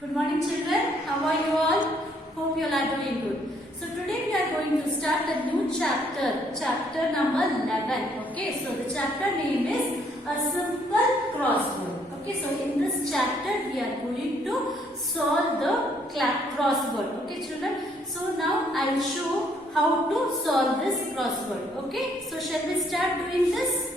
Good morning children, how are you all? Hope you all are doing good. So today we are going to start a new chapter number 11. Okay, so the chapter name is A Simple Crossword. Okay, so in this chapter we are going to solve the crossword. Okay children, so now I will show how to solve this crossword. Okay, so shall we start doing this?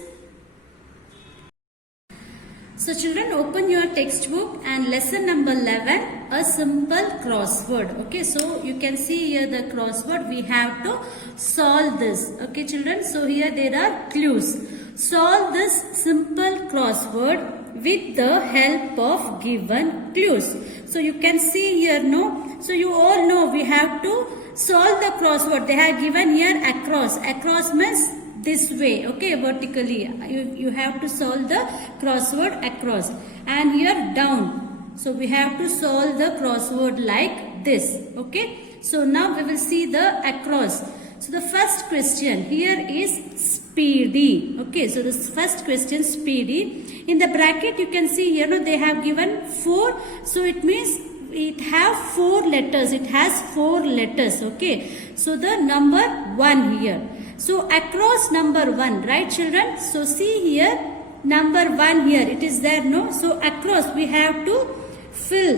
So children, open your textbook and lesson number 11, a simple crossword. Okay, so you can see here the crossword. We have to solve this. Okay children, so here there are clues. Solve this simple crossword with the help of given clues. So you can see here, no? So you all know we have to solve the crossword. They have given here across. Across means this way, okay, vertically. You have to solve the crossword across, and here down. So we have to solve the crossword like this, okay. So now we will see the across. So the first question here is speedy. Okay, so this first question, speedy. In the bracket you can see here, no, they have given 4. So it means it have 4 letters. It has 4 letters, okay. So the number 1 here. So across number 1, right children? So see here, number 1 here, it is there, no? So across we have to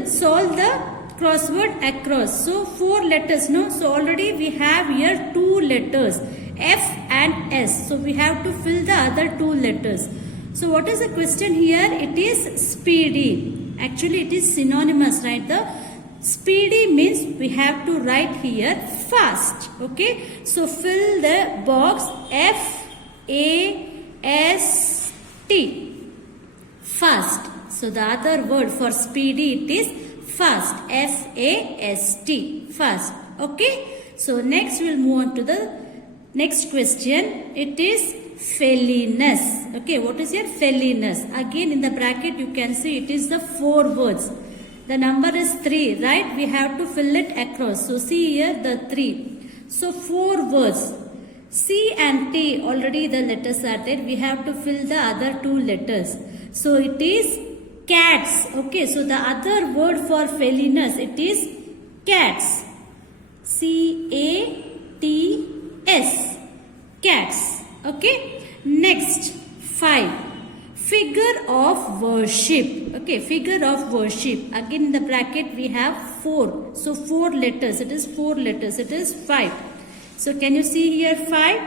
solve the crossword across. So 4 letters, no? So already we have here 2 letters, F and S. So we have to fill the other 2 letters. So what is the question here? It is speedy. Actually it is synonymous, right? The speedy means we have to write here fast. Okay, so fill the box F-A-S-T, fast. So the other word for speedy, it is fast, F-A-S-T, fast. Okay, so next we will move on to the next question. It is felliness. Okay, what is here? Felliness. Again in the bracket you can see it is the 4 words. The number is 3, right? We have to fill it across. So see here the 3. So 4 words. C and T, already the letters are there. We have to fill the other 2 letters. So it is cats. Okay, so the other word for felliness, it is cats. C-A-T-S. Cats. Okay. Next, 5. Figure of worship. Okay, figure of worship. Again in the bracket we have 4. So 4 letters. It is 4 letters. It is 5. So can you see here 5?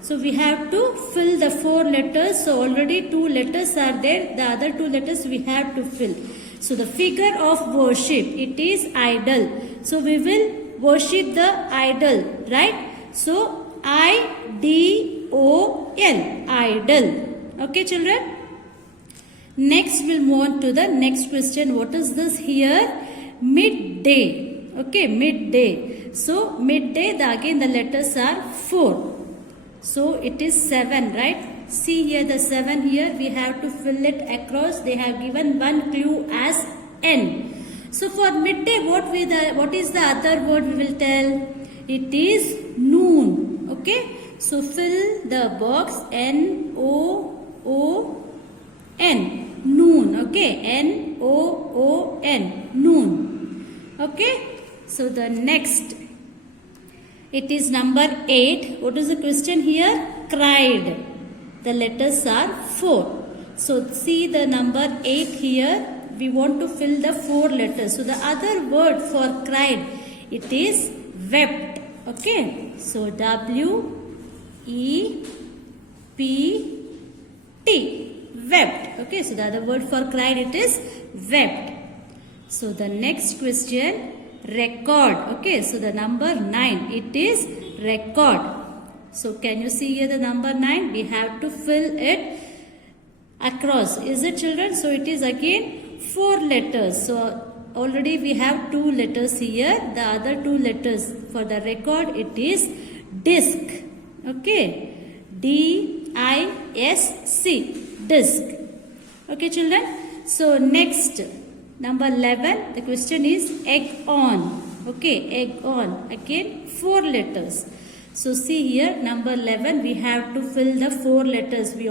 So we have to fill the 4 letters. So already 2 letters are there. The other 2 letters we have to fill. So the figure of worship, it is idol. So we will worship the idol, right? So I-D-O-L, idol. Okay children? Next we'll move on to the next question. What is this here? Midday. Okay, midday. So midday, again the letters are 4. So it is 7, right? See here the 7 here. We have to fill it across. They have given one clue as N. So for midday, what is the other word we will tell? It is noon. Okay. So fill the box N-O-O-N. Noon. Okay. N-O-O-N. Noon. Okay. So the next, it is number 8. What is the question here? Cried. The letters are 4. So see the number 8 here. We want to fill the 4 letters. So the other word for cried, it is wept. Okay. So W-E-P-T. Wept. Okay, so the other word for cried, it is wept. So the next question, record. Okay, so the number 9, it is record. So can you see here the number 9? We have to fill it across. Is it children? So it is again 4 letters. So already we have 2 letters here. The other 2 letters for the record, it is disc. Okay, D-I-S-C. Disc. Okay children, so next number 11, the question is egg on. Okay, egg on, again 4 letters. So see here number 11, we have to fill the 4 letters. We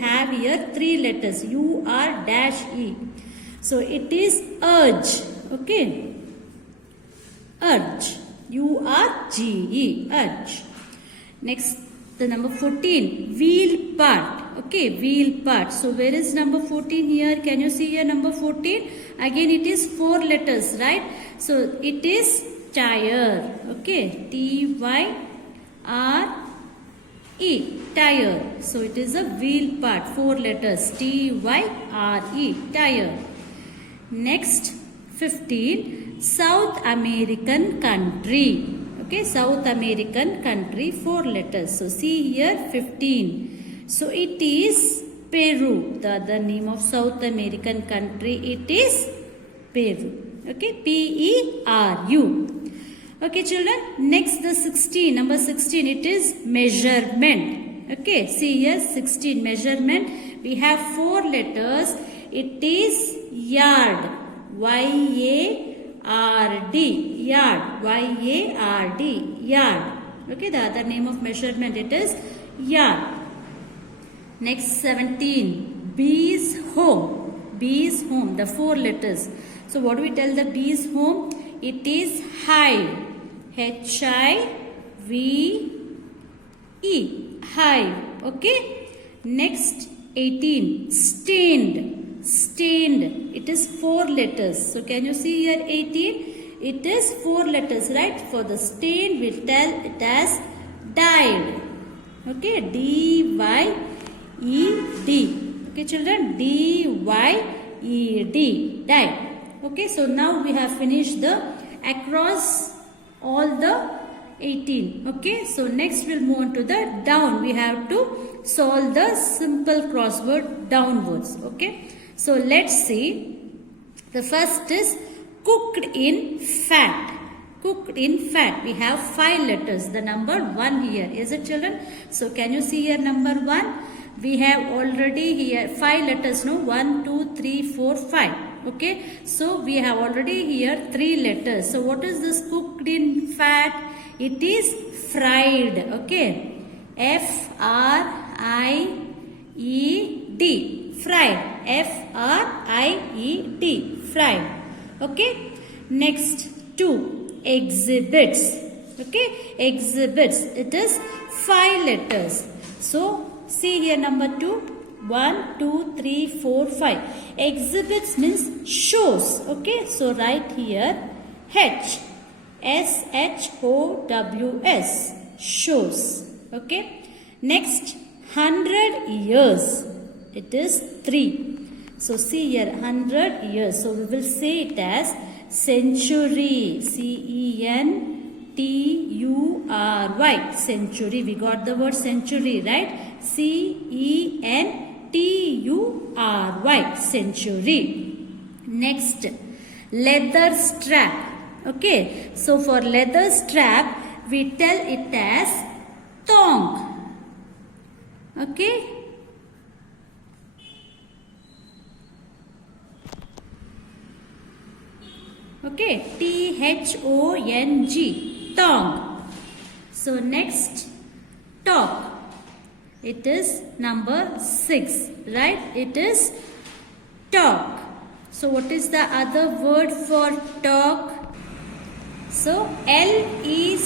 have here 3 letters, U-R-E. So it is urge. Okay. Urge. U-R-G-E. Urge. Next, the number 14. Wheel part. Okay, wheel part. So, where is number 14 here? Can you see here number 14? Again, it is 4 letters, right? So, it is tire. Okay, T-Y-R-E. Tire. So, it is a wheel part. 4 letters. T-Y-R-E. Tire. Next, 15. South American country. Okay, South American country, 4 letters. So, see here 15. So, it is Peru. The other name of South American country, it is Peru. Okay, P-E-R-U. Okay, children. Next, the 16. Number 16, it is measurement. Okay, see here 16, measurement. We have 4 letters. It is yard. Y-A-R-D. Yard. Y-A-R-D. Yard. Okay, the other name of measurement, it is yard. Next, 17. Bees home. Bees home. The 4 letters. So, what do we tell the bees home? It is hive. H-I-V-E. Hive. Okay. Next, 18. Stained. Stained. It is 4 letters. So, can you see here 18? It is 4 letters, right? For the stained, we tell it as dyed. Okay. D-Y-E-D. Okay, children. D-Y-E-D. Dyed. Okay. So, now we have finished the across all the 18. Okay. So, next we'll move on to the down. We have to solve the simple crossword downwards. Okay. So, let's see. The first is cooked in fat. Cooked in fat. We have 5 letters. The number 1 here. Is it, children? So, can you see here number 1? We have already here 5 letters. No? 1, 2, 3, 4, 5. Okay. So, we have already here 3 letters. So, what is this cooked in fat? It is fried. Okay. F-R-I-E-D. Fried. F-R-I-E-D. Fried. Okay. Next, 2. Exhibits. Okay. Exhibits. It is 5 letters. So, see here number 2. 1, 2, 3, 4, 5. Exhibits means shows. Okay. So, write here H. S-H-O-W-S. Shows. Okay. Next, 100 years. It is 3. So, see here 100 years. So, we will say it as century. C-E-N-T-U-R-Y. Century. We got the word century, right? C-E-N-T-U-R-Y. Century. Next, leather strap. Okay. So, for leather strap, we tell it as thong. Okay. Okay, T-H-O-N-G, thong. So, next, talk. It is number 6, right? It is talk. So, what is the other word for talk? So, L-E-C-T-U-R-E.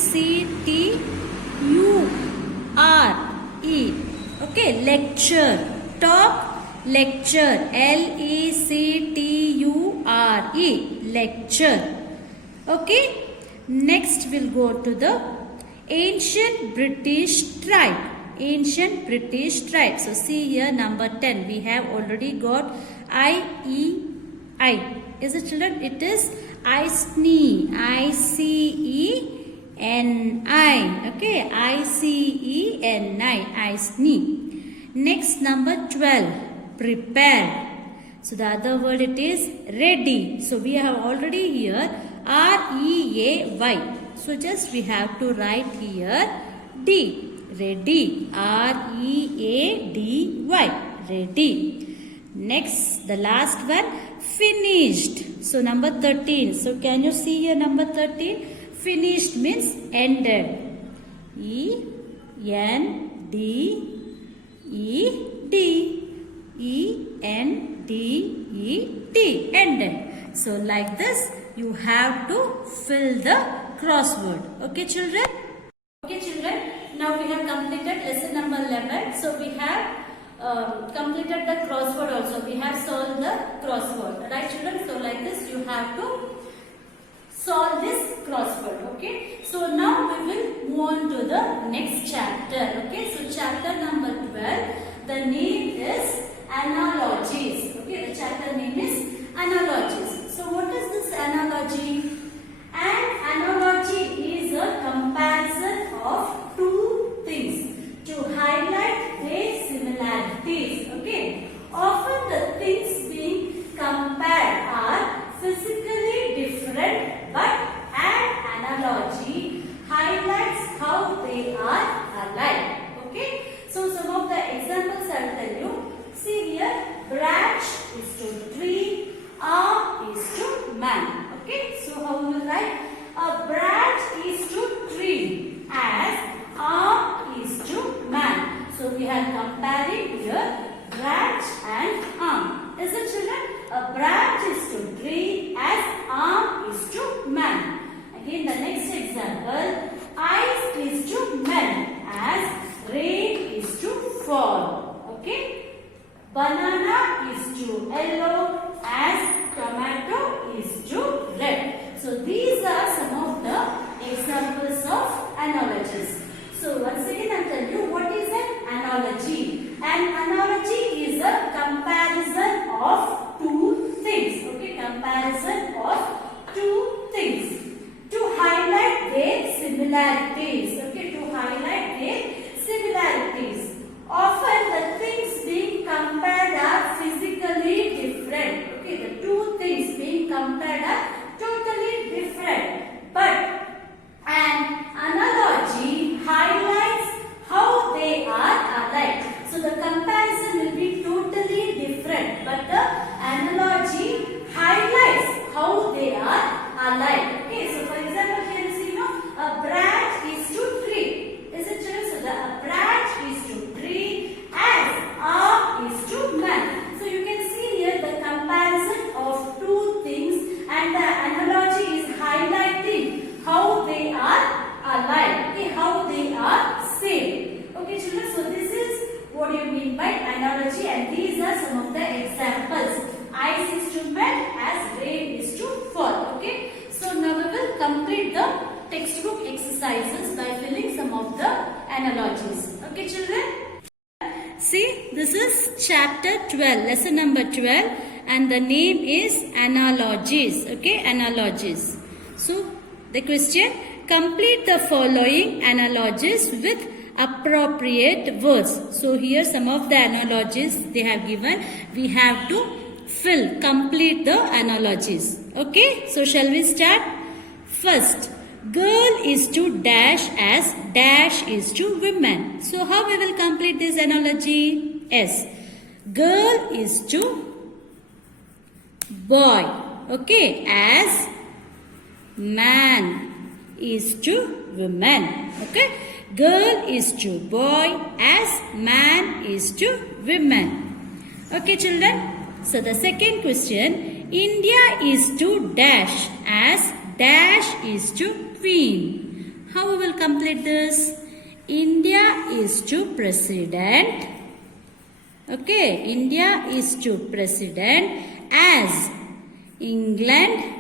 Okay, lecture. Talk. Lecture. L-E-C-T-U-R-E. Lecture. Okay. Next we'll go to the ancient British tribe. Ancient British tribe. So see here number 10. We have already got I-E-I. Is it, children? It is Iceni. I-C-E-N-I. Okay. I-C-E-N-I. Iceni. Next number 12. Prepare. So, the other word it is ready. So, we have already here R-E-A-Y. So, just we have to write here D. Ready. R-E-A-D-Y. Ready. Next, the last one, finished. So, number 13. So, can you see here number 13? Finished means ended. E-N-D-E-D. E-N-D-E-D. Ended. So like this, you have to fill the crossword. Okay, children? Okay, children. Now we have completed lesson number 11. So we have completed the crossword also. We have solved the crossword. Right, children? So like this, you have to solve this crossword. Okay. So now we will move on to the next chapter. Okay. So chapter number 12. The name is analogies. Okay. The chapter name is analogies. So what is this analogy? An analogy is a comparison of two things to highlight their similarities. Okay. Often the things being compared are physically different, but an analogy highlights how they are alike. Okay. So some of the examples I will tell you. See here, branch is to tree, arm is to man. Okay, so how we will write? A branch is to tree as arm is to man. So we are comparing here branch and arm. Is it, children? A branch is to tree as arm is to man. Again the next example. Ice is to melt as rain is to fall. Okay. Banana is to yellow as tomato is to red. So these are some of the examples of analogies. So once again I tell you what is an analogy. An analogy is a comparison of two things. Okay, comparison of two things to highlight their similarities. Okay, to highlight their similarities. Often the things being compared are physically different. Okay, the two things being compared are totally different. But an analogy highlights how they are alike. So the comparison will be totally different. But the analogy highlights how they are alike. Okay, so for example here you see, a branch is to tree. Is it true? So a branch is to tree as arm is to man. So you can see here the comparison of two things and the analogy is highlighting how they are alike. Okay, how they are same. Okay, children. So this is what you mean by analogy, and these are some of the examples. Ice is to melt as rain is to fall. Okay. So now we will complete the textbook exercises by filling some of the analogies. Okay, children. See, this is chapter 12, lesson number 12, and the name is analogies. Okay, analogies. So the question, complete the following analogies with appropriate words. So here some of the analogies they have given. We have to complete the analogies. Okay, so shall we start? First, girl is to dash as dash is to women. So how we will complete this analogy? Yes, girl is to boy. Okay, as man is to women. Okay, girl is to boy as man is to women. Okay, children. So the second question, India is to dash as dash is to queen. How we will complete this? India is to president. Okay, India is to president as England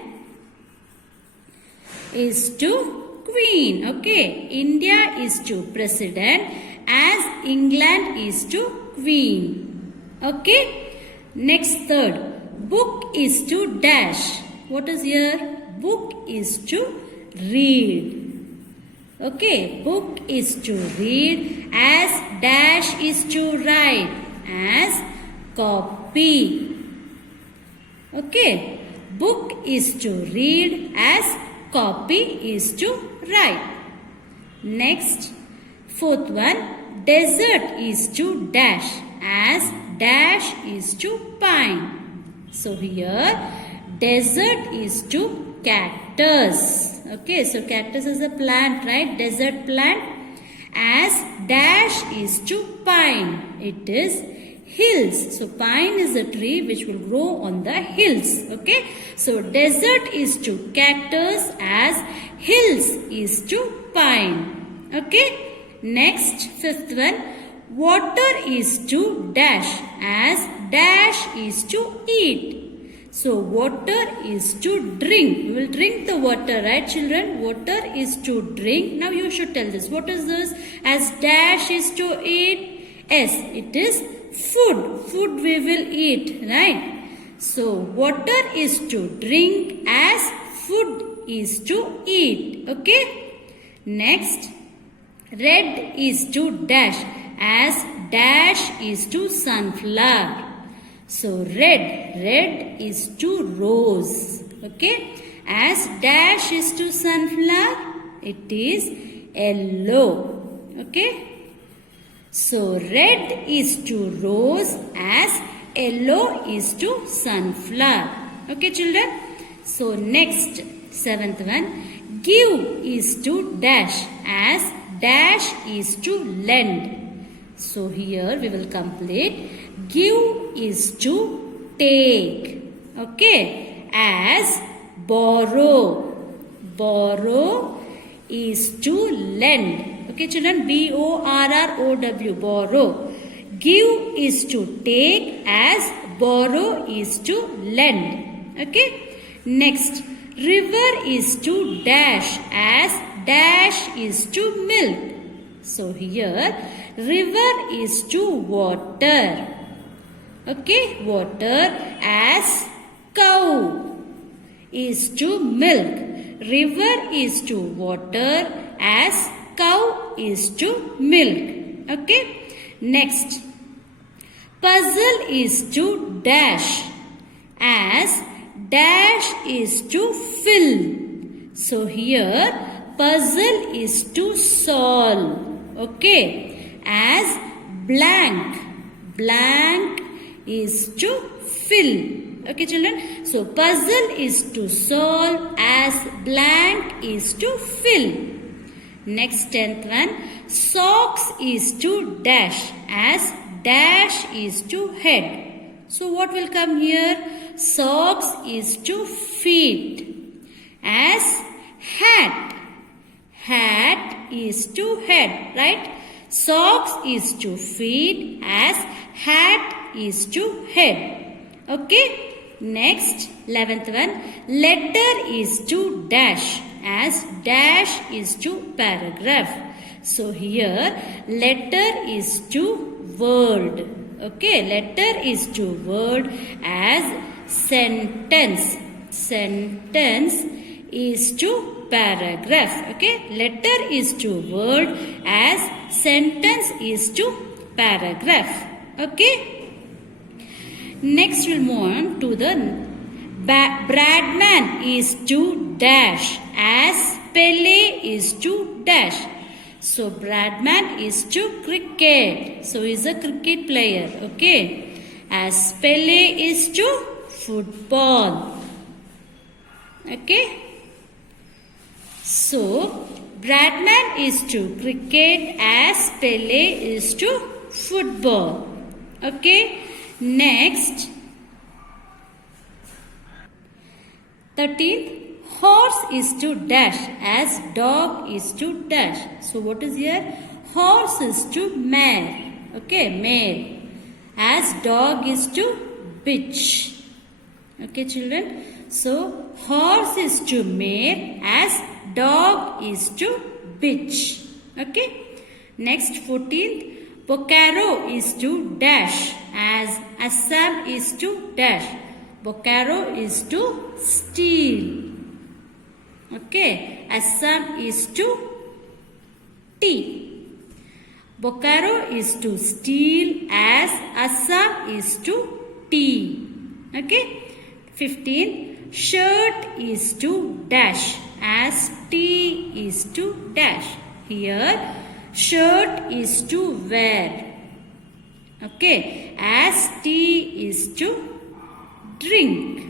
is to queen. Okay, India is to president as England is to queen. Okay. Next, third, book is to dash. What is here? Book is to read. Okay, book is to read as dash is to write as copy. Okay, book is to read as copy is to write. Next, fourth one, desert is to dash as dash is to pine. So here desert is to cactus. Okay, so cactus is a plant, right? Desert plant. As dash is to pine. It is hills. So pine is a tree which will grow on the hills. Okay. So desert is to cactus as hills is to pine. Okay. Next, fifth one. Water is to dash as dash is to eat. So water is to drink. You will drink the water, right children? Water is to drink. Now you should tell this. What is this? As dash is to eat. Yes, it is food. Food we will eat, right? So water is to drink as food is to eat. Okay? Next, red is to dash as dash is to sunflower. So red is to rose. Okay? As dash is to sunflower, it is yellow. Okay? So red is to rose as yellow is to sunflower. Okay children? So next, seventh one. Give is to dash as dash is to lend. So here we will complete. Give is to take. Okay. As borrow. Borrow is to lend. Okay children. B-O-R-R-O-W. Borrow. Give is to take as borrow is to lend. Okay. Next. River is to dash as dash is to milk. So here river is to water. Okay, water as cow is to milk. River is to water as cow is to milk. Okay. Next, puzzle is to dash as dash is to fill. So here puzzle is to solve. Okay. As blank. Blank is to fill. Okay children. So puzzle is to solve as blank is to fill. Next 10th one. Socks is to dash as dash is to head. So what will come here? Socks is to feet. As hat. Hat is to head. Right? Socks is to feet as hat is to head. Okay. Next 11th one. Letter is to dash as dash is to paragraph. So here letter is to word. Okay. Letter is to word as sentence. Sentence is to paragraph. Okay. Letter is to word as sentence is to paragraph. Okay. Next we'll move on to the Bradman is to dash as Pele is to dash. So Bradman is to cricket. So he's a cricket player. Okay. As Pele is to football. Okay. So Bradman is to cricket as Pele is to football. Okay. Next, 13th, horse is to dash as dog is to dash. So what is here? Horse is to mare. Okay, mare. As dog is to bitch. Okay, children. So horse is to mare as dog is to bitch. Okay. Next, 14th. Bokaro is to dash as Assam is to dash. Bokaro is to steal. Okay. Assam is to tea. Bokaro is to steal as Assam is to tea. Okay. 15. Shirt is to dash as tea is to dash. Here shirt is to wear. Okay. As tea is to drink.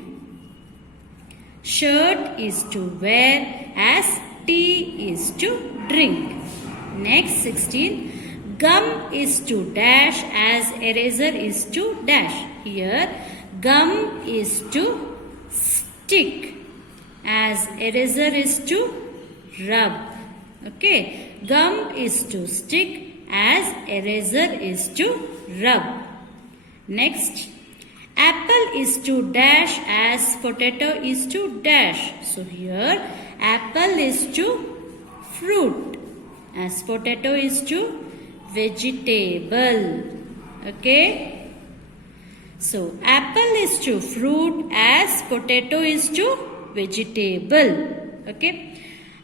Shirt is to wear as tea is to drink. Next 16. Gum is to dash as eraser is to dash. Here gum is to stick as eraser is to rub. Okay, gum is to stick as eraser is to rub. Next, apple is to dash as potato is to dash. So here apple is to fruit as potato is to vegetable. Okay. So apple is to fruit as potato is to vegetable. Okay.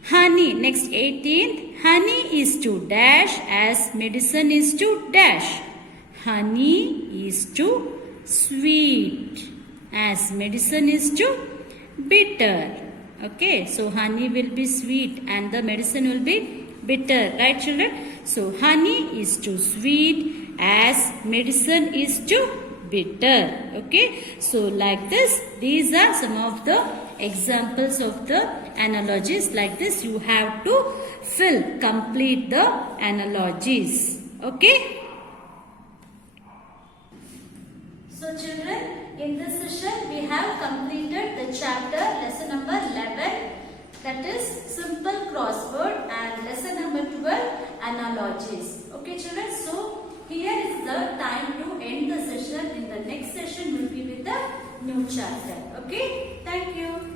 Honey, next 18th, honey is to dash as medicine is to dash. Honey is to sweet as medicine is to bitter. Okay, so honey will be sweet and the medicine will be bitter, right children? So honey is to sweet as medicine is to bitter. Okay, so like this, these are some of the examples of the analogies. Like this you have to complete the analogies. Okay. So children, in this session we have completed the chapter lesson number 11, that is simple crossword, and lesson number 12, analogies. Okay children, so here is the time to end the session. In the next session will be with the new chapter. Okay, thank you.